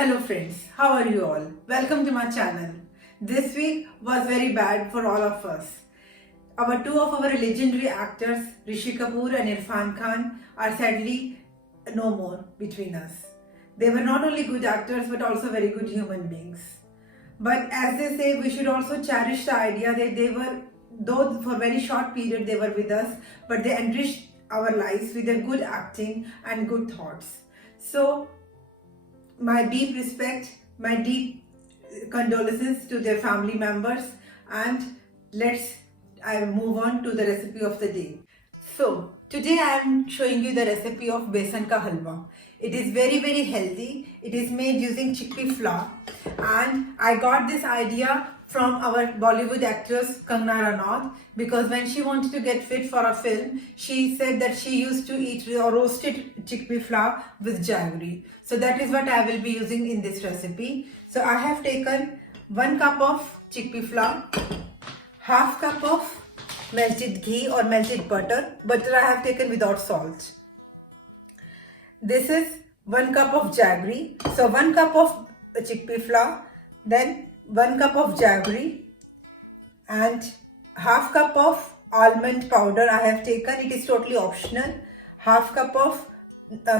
Hello friends, how are you all? Welcome to my channel. This week was very bad for all of us. Two of our legendary actors, Rishi Kapoor and Irfan Khan, are sadly no more between us. They were not only good actors but also very good human beings. But as they say, we should also cherish the idea that they were, though for a very short period they were with us, but they enriched our lives with their good acting and good thoughts. So my deep respect, my deep condolences to their family members, and let's I move on to the recipe of the day. So today I am showing you the recipe of besan ka halwa. It is very healthy. It is made using chickpea flour, and I got this idea from our Bollywood actress Kangana Ranaut, because when she wanted to get fit for a film, she said that she used to eat roasted chickpea flour with jaggery. So that is what I will be using in this recipe. So I have taken 1 cup of chickpea flour, half cup of melted ghee or melted butter. Butter I have taken without salt. This is 1 cup of jaggery. So 1 cup of chickpea flour, then 1 cup of jaggery, and half cup of almond powder I have taken. It is totally optional. Half cup of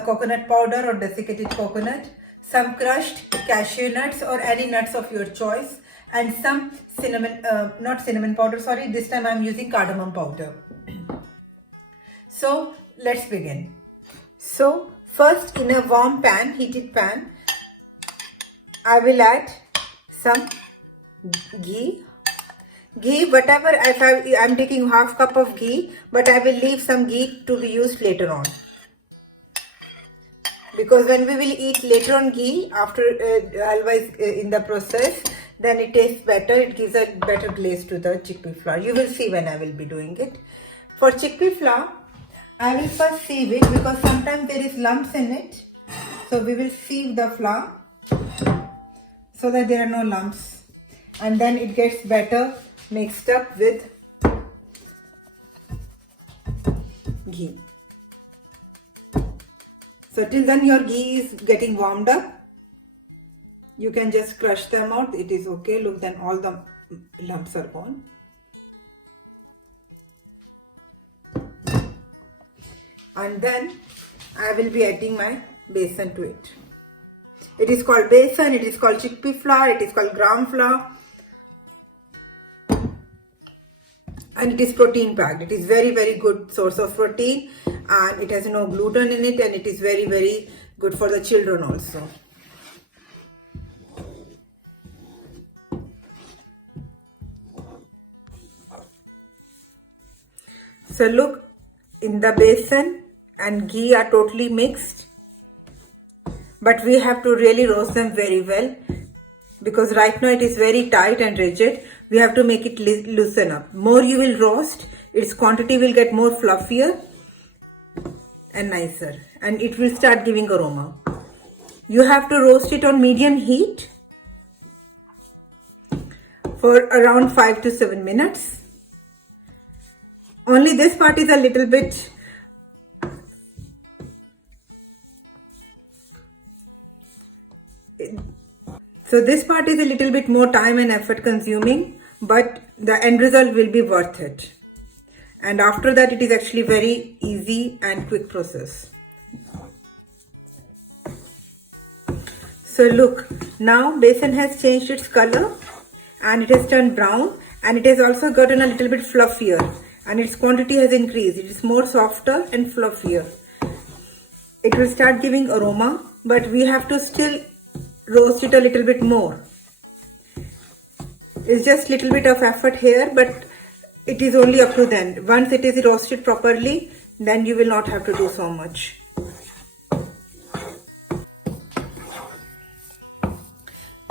coconut powder or desiccated coconut, some crushed cashew nuts or any nuts of your choice, and some cinnamon, not cinnamon powder, sorry, this time I am using cardamom powder. So let's begin. So first, in a warm pan, heated pan, I will add some ghee. Whatever, I'm taking half cup of ghee, but I will leave some ghee to be used later on, because when we will eat later on ghee after halwa is in the process, then it tastes better. It gives a better glaze to the chickpea flour. You will see when I will be doing it. For chickpea flour, I will first sieve it because sometimes there is lumps in it. So we will sieve the flour so that there are no lumps, and then it gets better mixed up with ghee. So till then your ghee is getting warmed up. You can just crush them out. It is okay. Look, then all the lumps are gone. And then I will be adding my besan to it. It is called besan, it is called chickpea flour, it is called gram flour, and it is protein packed. It is very good source of protein, and it has no gluten in it, and it is very good for the children also. So look, in the besan and ghee are totally mixed, but we have to really roast them very well, because right now it is very tight and rigid. We have to make it loosen up. More you will roast, its quantity will get more fluffier and nicer, and it will start giving aroma. You have to roast it on medium heat for around 5 to 7 minutes. Only this part is a little bit more time and effort consuming, but the end result will be worth it. And after that, it is actually very easy and quick process. So look, now besan has changed its color and it has turned brown, and it has also gotten a little bit fluffier, and its quantity has increased. It is more softer and fluffier. It will start giving aroma, but we have to still roast it a little bit more. It's just little bit of effort here, but it is only up to then. Once it is roasted properly, then you will not have to do so much.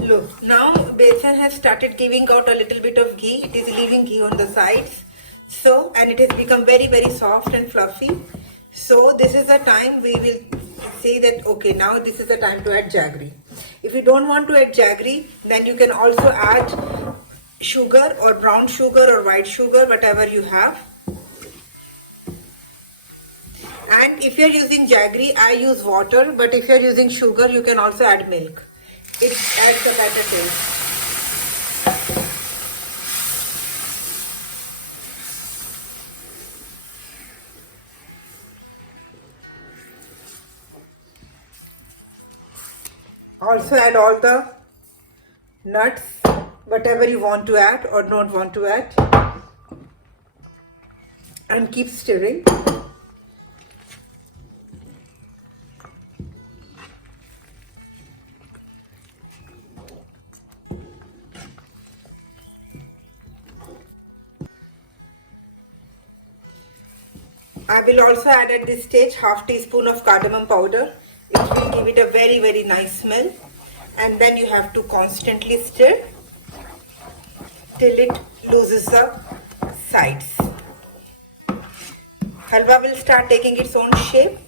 Look, now besan has started giving out a little bit of ghee. It is leaving ghee on the sides. So, and it has become very soft and fluffy. So this is the time we will say that, okay, now this is the time to add jaggery. If you don't want to add jaggery, then you can also add sugar or brown sugar or white sugar, whatever you have. And if you are using jaggery, I use water, but if you are using sugar, you can also add milk. It adds a better taste. Also add all the nuts, whatever you want to add or not want to add, and keep stirring. I will also add at this stage half teaspoon of cardamom powder. It will give it a very nice smell. And then you have to constantly stir till it loses the sides. Halwa will start taking its own shape.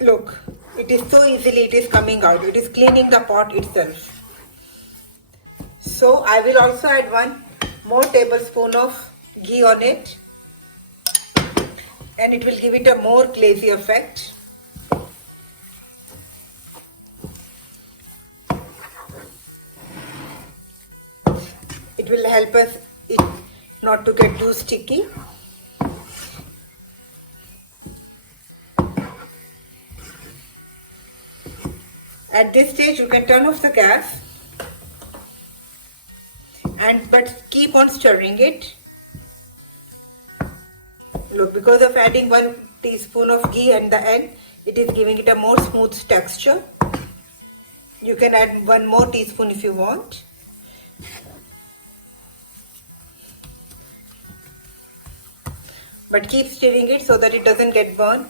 Look, it is so easily it is coming out. It is cleaning the pot itself. So I will also add 1 more tablespoon of ghee on it, and it will give it a more glazy effect. It will help us not to get too sticky. At this stage you can turn off the gas, but keep on stirring it. Look, because of adding 1 teaspoon of ghee at the end, it is giving it a more smooth texture. You can add 1 more teaspoon if you want. But keep stirring it so that it doesn't get burned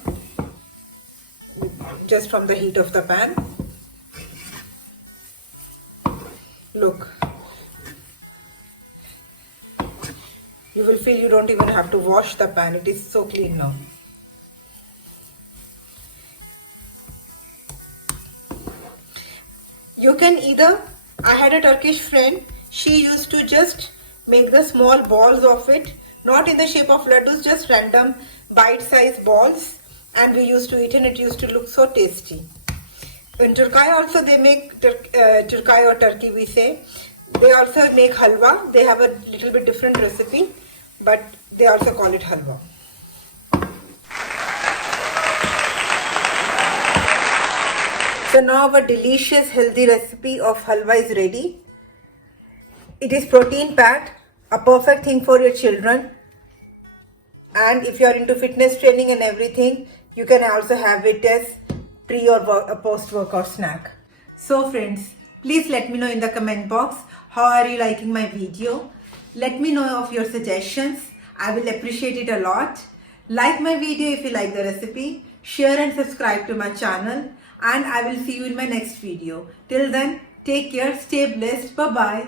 just from the heat of the pan. Look, you will feel you don't even have to wash the pan. It is so clean now. You can either, I had a Turkish friend, she used to just make the small balls of it, not in the shape of laddus, just random bite-sized balls, and we used to eat and it used to look so tasty. In Turkey also they make, Turkey or Turkey we say, they also make halwa. They have a little bit different recipe, but they also call it halwa. So now our delicious healthy recipe of halwa is ready. It is protein packed, a perfect thing for your children. And if you are into fitness training and everything, you can also have it as pre or post workout snack. So friends, please let me know in the comment box how are you liking my video. Let me know of your suggestions. I will appreciate it a lot. Like my video if you like the recipe. Share and subscribe to my channel. And I will see you in my next video. Till then, take care, stay blessed. Bye bye.